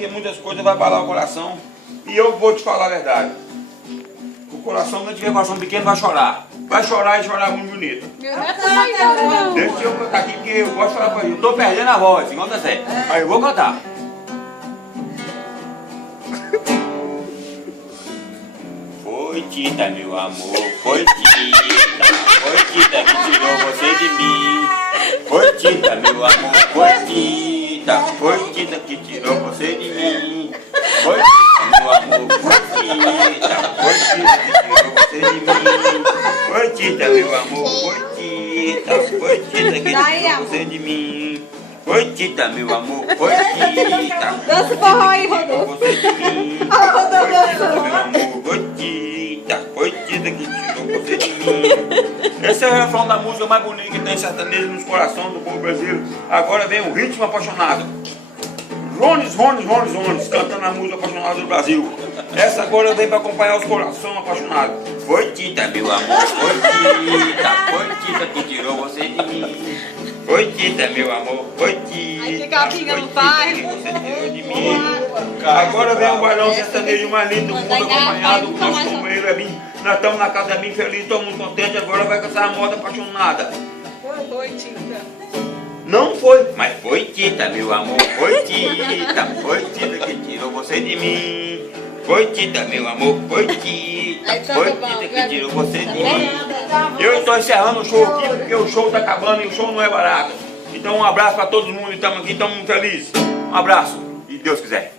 Porque muitas coisas vai abalar o coração. E eu vou te falar a verdade. O coração, quando tiver coração pequeno, vai chorar. Vai chorar e chorar muito bonito. Deixa eu cantar aqui, porque eu gosto de falar pra ele. Eu tô perdendo a voz, igual tá certo. Aí eu vou cantar. Foi Tita, meu amor, foi Tita. Foi Tita que tirou você de mim. Foi Tita, meu amor, foi Tita. Foi Tita que tirou você de mim. Foi Tita, meu amor, foi Tita. Foi Tita que tirou você de mim. Foi Tita, meu amor, foi Tita. Foi Tita que tirou você de mim. Foi Tita, meu amor, foi Tita. Dança o forró aí, Rodolfo. Você de mim. Foi Tita, meu amor, foi Tita. Foi Tita que tirou você de mim. Esse é o refrão da música mais bonita que tem sertanejo nos corações do povo brasileiro. Agora vem o ritmo apaixonado. Jones, cantando a música apaixonada do Brasil. Essa agora vem para acompanhar os corações apaixonados. Foi Tita, meu amor, foi Tita que tirou você de mim. Foi Tita, meu amor, foi Tita. Aí fica a pinga no pai. Que você tirou de mim. Agora vem o bailão sertanejo mais lindo do mundo, acompanhado com o nosso companheiro Ebim. Nós estamos na casa da Ebim feliz, todo mundo contente. Agora vai cantar a moda apaixonada. Foi, Tita. Não foi, mas foi Tita, meu amor, foi Tita que tirou você de mim. Foi Tita, meu amor, foi Tita que tirou você de mim. Eu estou encerrando o show aqui porque o show está acabando e o show não é barato. Então um abraço para todo mundo, estamos aqui, estamos muito felizes. Um abraço, e Deus quiser.